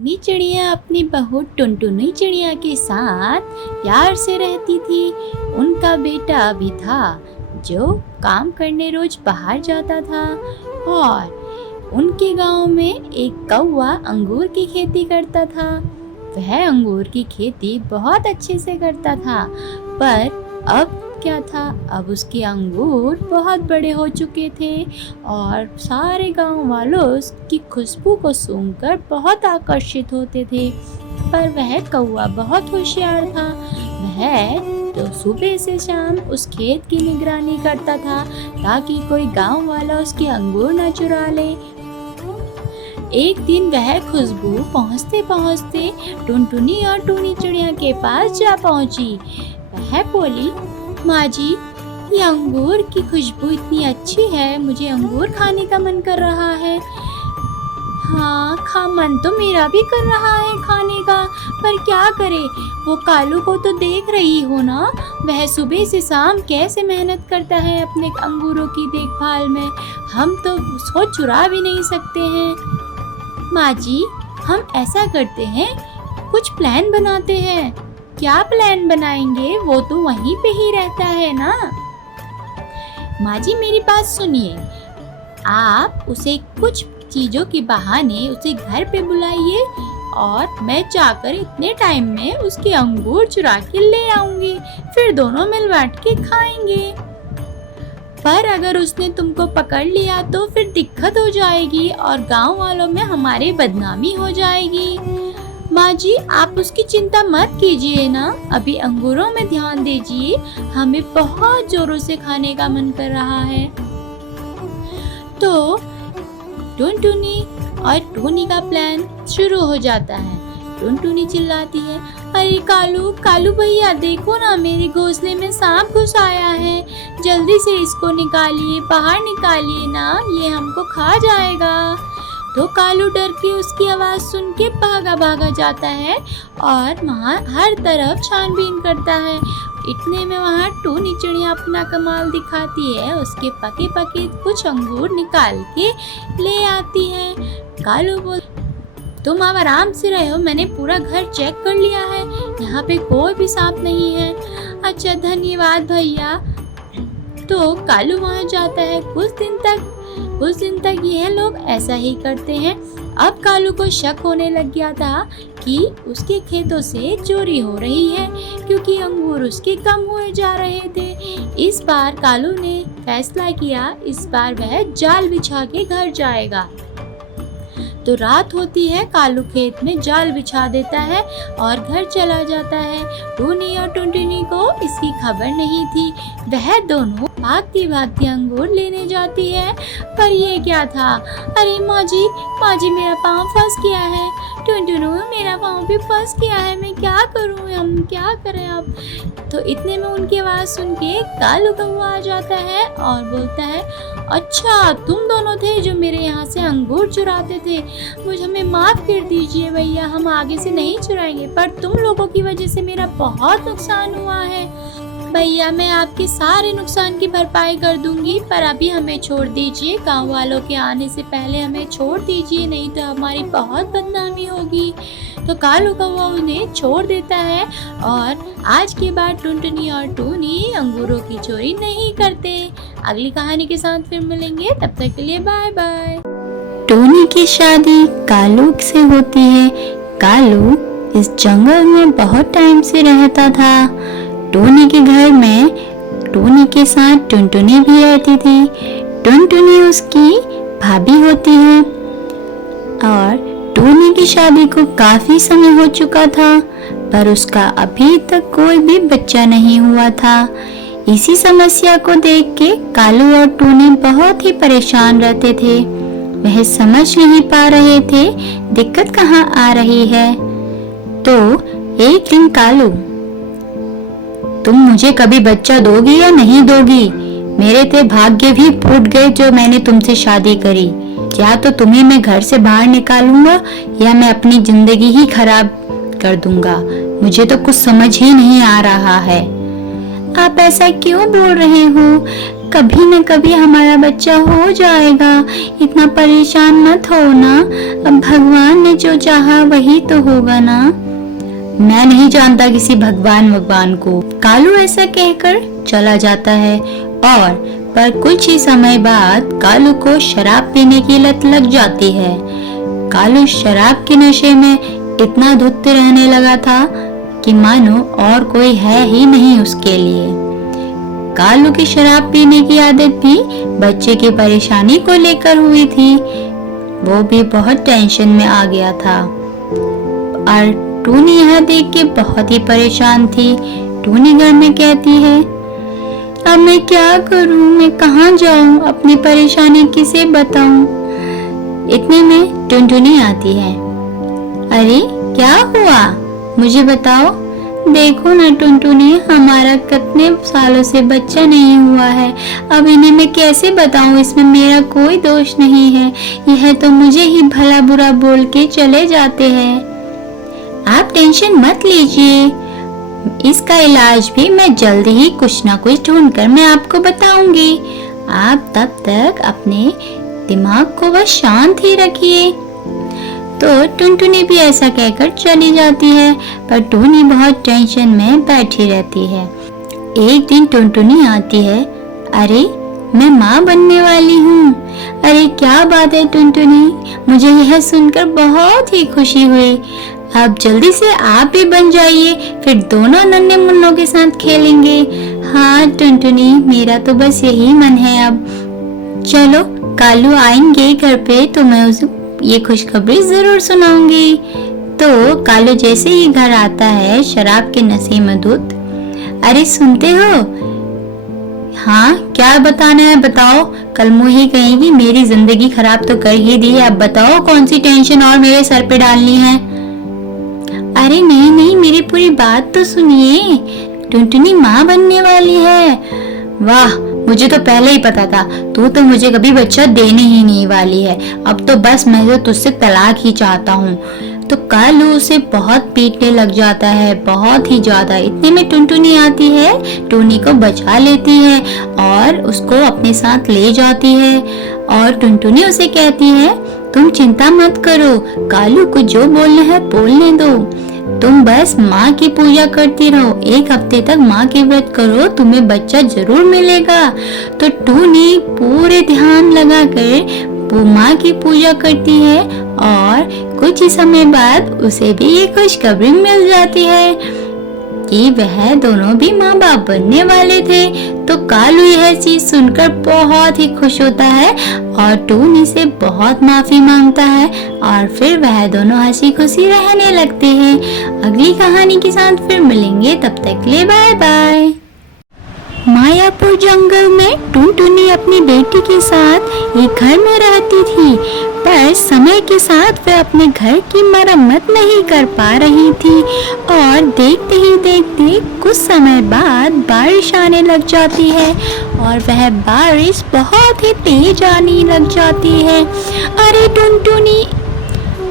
टुनी चिड़िया अपनी बहू टुनटुनी चिड़िया के साथ प्यार से रहती थी। उनका बेटा भी था जो काम करने रोज बाहर जाता था और उनके गांव में एक कौवा अंगूर की खेती करता था। वह अंगूर की खेती बहुत अच्छे से करता था, पर अब क्या था, अब उसके अंगूर बहुत बड़े हो चुके थे और सारे गांव वालों उसकी खुशबू को सूंघकर बहुत आकर्षित होते थे। पर वह कौवा बहुत होशियार था। वह तो सुबह से शाम उस खेत की निगरानी करता था ताकि कोई गांव वाला उसके अंगूर न चुरा ले। एक दिन वह खुशबू पहुँचते पहुँचते टुनटुनी और टूनी चिड़िया के पास जा पहुँची। वह बोली, माँ जी, ये अंगूर की खुशबू इतनी अच्छी है, मुझे अंगूर खाने का मन कर रहा है। हाँ, मन तो मेरा भी कर रहा है खाने का, पर क्या करे, वो कालू को तो देख रही हो ना, वह सुबह से शाम कैसे मेहनत करता है अपने अंगूरों की देखभाल में। हम तो उसको चुरा भी नहीं सकते हैं। माँ जी, हम ऐसा करते हैं, कुछ प्लान बनाते हैं। क्या प्लान बनाएंगे, वो तो वहीं पे ही रहता है ना। माँ जी, मेरी बात सुनिए, आप उसे कुछ चीजों के बहाने उसे घर पे बुलाइए और मैं जाकर इतने टाइम में उसके अंगूर चुरा के ले आऊंगी, फिर दोनों मिल बांट के खाएंगे। पर अगर उसने तुमको पकड़ लिया तो फिर दिक्कत हो जाएगी और गांव वालों में हमारी बदनामी हो जाएगी। माँ जी, आप उसकी चिंता मत कीजिए ना, अभी अंगूरों में ध्यान दीजिए, हमें बहुत जोरों से खाने का मन कर रहा है। तो टुनटुनी और टूनी का प्लान शुरू हो जाता है। टुनटुनी चिल्लाती है, अरे कालू, कालू भैया देखो ना, मेरे घोंसले में सांप घुस आया है, जल्दी से इसको निकालिए, बाहर निकालिए ना, ये हमको खा जाएगा। तो कालू डर के उसकी आवाज़ सुन के भागा भागा जाता है और वहाँ हर तरफ छानबीन करता है। इतने में वहाँ टूनी चिड़िया अपना कमाल दिखाती है, उसके पके पके कुछ अंगूर निकाल के ले आती है। कालू बोल, तुम अब आराम से रहो, मैंने पूरा घर चेक कर लिया है, यहाँ पे कोई भी सांप नहीं है। अच्छा, धन्यवाद भैया। तो कालू वहाँ जाता है। कुछ दिन तक यह लोग ऐसा ही करते हैं। अब कालू को शक होने लग गया था कि उसके खेतों से चोरी हो रही है, क्योंकि अंगूर उसके कम हुए जा रहे थे। इस बार कालू ने फैसला किया, इस बार वह जाल बिछा के घर जाएगा। तो रात होती है, कालू खेत में जाल बिछा देता है और घर चला जाता है। टूनी और टुनटुनी को इसकी खबर नहीं थी। वह दोनों भागती भागती अंगूर लेने जाती है, पर ये क्या था, अरे माँ जी, मेरा पाँव फंस गया है। टुनटुनी, मेरा पाँव भी फंस गया है, मैं क्या करूँ, हम क्या करें अब। तो इतने में उनकी आवाज़ सुन के कालू कौवा आ जाता है और बोलता है, अच्छा, तुम दोनों थे जो मेरे यहाँ से अंगूर चुराते थे, मुझे हमें माफ़ कर दीजिए भैया, हम आगे से नहीं चुराएंगे, पर तुम लोगों की वजह से मेरा बहुत नुकसान हुआ है भैया, मैं आपके सारे नुकसान की भरपाई कर दूंगी, पर अभी हमें छोड़ दीजिए, गांव वालों के आने से पहले हमें छोड़ दीजिए, नहीं तो हमारी बहुत बदनामी होगी। तो कालू कौवा उन्हें छोड़ देता है और आज के बाद टुनटुनी और टूनी अंगूरों की चोरी नहीं करते। अगली कहानी के साथ फिर मिलेंगे, तब तक के लिए बाय बाय। टोनी की शादी कालू से होती है। कालू इस जंगल में बहुत टाइम से रहता था। टोनी के घर में टोनी के साथ टुनटुनी भी रहती थी। टुनटुनी उसकी भाभी होती है और टोनी की शादी को काफी समय हो चुका था, पर उसका अभी तक कोई भी बच्चा नहीं हुआ था। इसी समस्या को देख के कालू और टोनी बहुत ही परेशान रहते थे। वह समझ नहीं पा रहे थे दिक्कत कहाँ आ रही है। तो एक दिन कालू, तुम मुझे कभी बच्चा दोगी या नहीं दोगी? मेरे तो भाग्य भी फूट गए जो मैंने तुमसे शादी करी। या तो तुम्हें मैं घर से बाहर निकालूंगा या मैं अपनी जिंदगी ही खराब कर दूंगा। मुझे तो कुछ समझ ही नहीं आ रहा है। आप ऐसा क्यों बोल रहे हो? कभी न कभी हमारा बच्चा हो जाएगा, इतना परेशान मत हो ना। अब भगवान ने जो चाहा वही तो होगा ना। मैं नहीं जानता किसी भगवान को। कालू ऐसा कहकर चला जाता है और पर कुछ ही समय बाद कालू को शराब पीने की लत लग जाती है। कालू शराब के नशे में इतना धुत रहने लगा था कि मानो और कोई है ही नहीं उसके लिए। कालू की शराब पीने की आदत भी बच्चे की परेशानी को लेकर हुई थी। वो भी बहुत टेंशन में आ गया था और टूनी यह देख के बहुत ही परेशान थी। टूनी घर में कहती है, अब मैं क्या करूं, मैं कहाँ जाऊं, अपनी परेशानी किसे बताऊं। इतने में टुनटुनी आती है। अरे क्या हुआ, मुझे बताओ। देखो ना टुनटुनी, हमारा कितने सालों से बच्चा नहीं हुआ है। अब इन्हें मैं कैसे बताऊं, इसमें मेरा कोई दोष नहीं है। यह तो मुझे ही भला बुरा बोल के चले जाते हैं। आप टेंशन मत लीजिए, इसका इलाज भी मैं जल्दी ही कुछ ना कुछ ढूंढकर मैं आपको बताऊंगी। आप तब तक अपने दिमाग को बस शांत ही रखिए। तो टुनटुनी भी ऐसा कहकर चली जाती है, पर टूनी बहुत टेंशन में बैठी रहती है। एक दिन टुनटुनी आती है। अरे मैं माँ बनने वाली हूँ। अरे क्या बात है टुनटुनी, मुझे यह सुनकर बहुत ही खुशी हुई। अब जल्दी से आप भी बन जाइए, फिर दोनों नन्हे मुन्नों के साथ खेलेंगे। हाँ टुनटुनी, मेरा तो बस यही मन है। अब चलो, कालू आएंगे घर पे तो मैं उसे ये खुशखबरी जरूर सुनाऊंगी। तो कालू जैसे ही घर आता है शराब के नशे में धुत। अरे सुनते हो? हाँ क्या बताना है बताओ। कल मुँह ही कहेगी मेरी जिंदगी खराब तो कर ही दी है, अब बताओ कौन सी टेंशन और मेरे सर पे डालनी है। अरे नहीं नहीं, मेरी पूरी बात तो सुनिए। टुनटुनी माँ बनने वाली है। वाह, मुझे तो पहले ही पता था, तू तो मुझे कभी बच्चा देने ही नहीं वाली है। अब तो बस मैं तो तुझसे तलाक ही चाहता हूँ। तो कालू उसे बहुत पीटने लग जाता है, बहुत ही ज्यादा। इतने में टुनटुनी आती है, टूनी को बचा लेती है और उसको अपने साथ ले जाती है। और टुनटुनी उसे कहती है, तुम चिंता मत करो, कालू को जो बोलना है बोलने दो। तुम बस माँ की पूजा करती रहो, 1 हफ्ते तक माँ के व्रत करो, तुम्हें बच्चा जरूर मिलेगा। तो टूनी पूरे ध्यान लगाकर वो माँ की पूजा करती है और कुछ ही समय बाद उसे भी ये खुशखबरी मिल जाती है कि वह दोनों भी माँ बाप बनने वाले थे। तो कालू यह चीज सुनकर बहुत ही खुश होता है और टूनी से बहुत माफी मांगता है और फिर वह दोनों हंसी खुशी रहने लगते हैं। अगली कहानी के साथ फिर मिलेंगे, तब तक के लिए बाय बाय। मायापुर जंगल में टुनटुनी अपनी बेटी के साथ एक घर में रहती थी, पर समय के साथ वह अपने घर की मरम्मत नहीं कर पा रही थी और देखते ही देखते कुछ समय बाद बारिश आने लग जाती है और वह बारिश बहुत ही तेज आने लग जाती है। अरे टुनटुनी,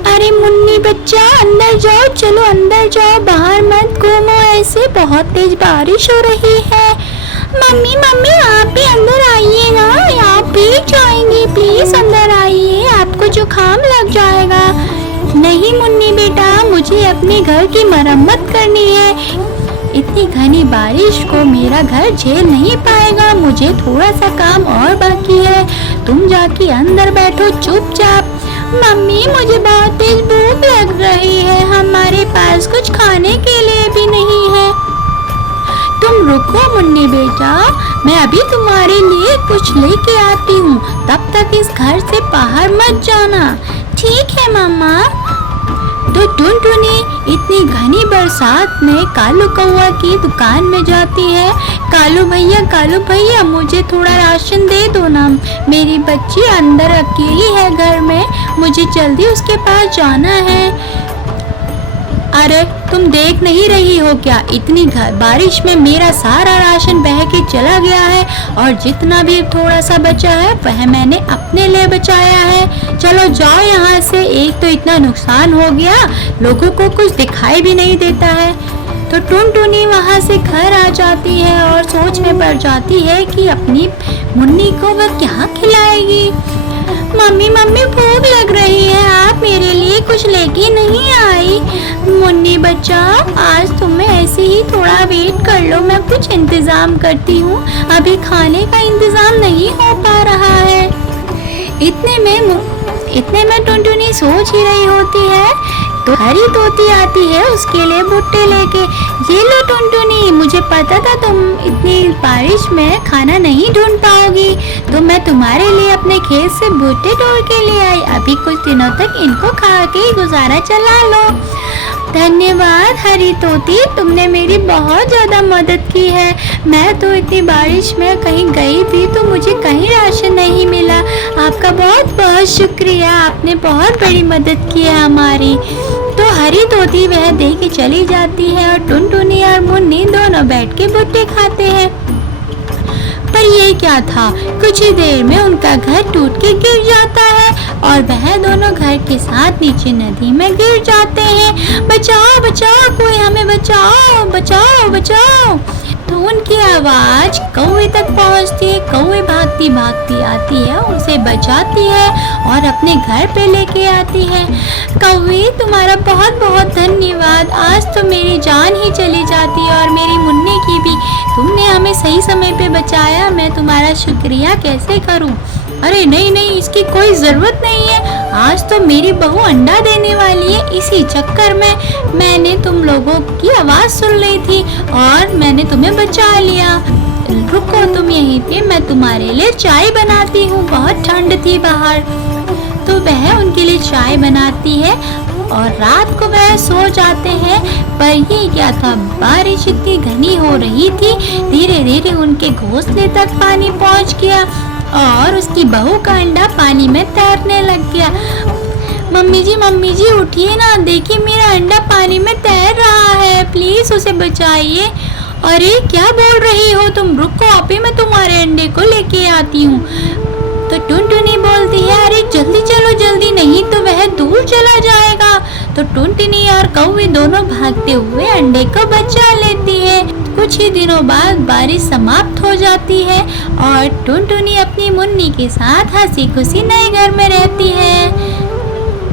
अरे मुन्नी बच्चा, अंदर जाओ, चलो अंदर जाओ, बाहर मत घूमो ऐसे, बहुत तेज बारिश हो रही है। मम्मी मम्मी आप भी अंदर आइए ना, आप भी जाएंगे, प्लीज अंदर आइए, आपको जुकाम लग जाएगा। नहीं मुन्नी बेटा, मुझे अपने घर की मरम्मत करनी है, इतनी घनी बारिश को मेरा घर झेल नहीं पाएगा, मुझे थोड़ा सा काम और बाकी है, तुम जाके अंदर बैठो चुपचाप। मम्मी मुझे बहुत तेज भूख लग रही है, हमारे पास कुछ खाने के लिए भी नहीं है। तुम रुको मुन्नी बेटा, मैं अभी तुम्हारे लिए कुछ लेके आती हूँ, तब तक इस घर से बाहर मत जाना। ठीक है मम्मा। तो टुनटुनी इतनी घनी बरसात में कालू कौआ की दुकान में जाती है। कालू भैया मुझे थोड़ा राशन दे दो ना, मेरी बच्ची अंदर अकेली है घर में, मुझे जल्दी उसके पास जाना है। अरे तुम देख नहीं रही हो क्या, इतनी बारिश में मेरा सारा राशन बह के चला गया है और जितना भी थोड़ा सा बचा है वह मैंने अपने लिए बचाया है। चलो जाओ यहाँ से, एक तो इतना नुकसान हो गया, लोगों को कुछ दिखाई भी नहीं देता है। तो टुनटुनी वहाँ से घर आ जाती है और सोच में पड़ जाती है कि अपनी मुन्नी को वह क्या खिलाएगी। मम्मी मम्मी भूख लग रही है, आप मेरे लिए कुछ लेके नहीं आई? मुन्नी बच्चा, आज तुम्हें ऐसे ही थोड़ा वेट कर लो, मैं कुछ इंतजाम करती हूँ, अभी खाने का इंतजाम नहीं हो पा रहा है। इतने में टुनटुनी सोच ही रही होती है तो हरी तोती आती है उसके लिए भुट्टे लेके। ये लो टुनटुनी, मुझे पता था तुम इतनी बारिश में खाना नहीं ढूंढ पाओगी, तो मैं तुम्हारे लिए अपने खेत से भुट्टे तोड़ के ले आई, अभी कुछ दिनों तक इनको खा के गुजारा चला लो। धन्यवाद हरी तोती, तुमने मेरी बहुत ज़्यादा मदद की है। मैं तो इतनी बारिश में कहीं गई थी तो मुझे कहीं राशन नहीं मिला। आपका बहुत बहुत शुक्रिया, आपने बहुत बड़ी मदद की है हमारी। तो हरी तोती वह दे के चली जाती है और टुनटुनी और मुन्नी दोनों बैठ के भुट्टे खाते हैं। पर ये क्या था, कुछ ही देर में उनका घर टूट के गिर जाता है और वह दोनों घर के साथ नीचे नदी में गिर जाते हैं। बचाओ बचाओ, कोई हमें बचाओ बचाओ बचाओ। तो उनकी आवाज कौवे तक पहुंचती है। कौवे भागती भागती आती है, उसे बचाती है और अपने घर पे लेके आती है। कौवे, तुम्हारा बहुत बहुत धन्यवाद, आज तो मेरी जान ही चली जाती है और मेरी मुन्नी की भी। तुमने हमें सही समय पे बचाया, मैं तुम्हारा शुक्रिया कैसे करूं? अरे नहीं नहीं, इसकी कोई ज़रूरत नहीं है, आज तो मेरी बहू अंडा देने वाली है, इसी चक्कर में मैंने तुम लोगों की आवाज़ सुन ली थी और मैंने तुम्हें बचा लिया। रुको तुम यहीं पे, मैं तुम्हारे लिए चाय बनाती हूँ, बहुत ठंड थी बाहर। तो वह उनके लिए चाय बनाती है और रात को वह सो जाते हैं। पर ये क्या था, बारिश इतनी घनी हो रही थी, धीरे धीरे उनके घोंसले तक पानी पहुँच गया और उसकी बहू का अंडा पानी में तैरने लग गया। मम्मी जी उठिए ना, देखिए मेरा अंडा पानी में तैर रहा है, प्लीज उसे बचाइए। अरे क्या बोल रही हो तुम, रुको अभी मैं तुम्हारे अंडे को लेके आती हूँ। तो टुनटुनी बोलती है, अरे जल्दी चलो जल्दी, नहीं तो वह दूर चला जाएगा। तो टुनटुनी और कौवे दोनों भागते हुए अंडे को बचा लेती है। कुछ ही दिनों बाद बारिश समाप्त हो जाती है और टुनटुनी अपनी मुन्नी के साथ हंसी खुशी नए घर में रहती है।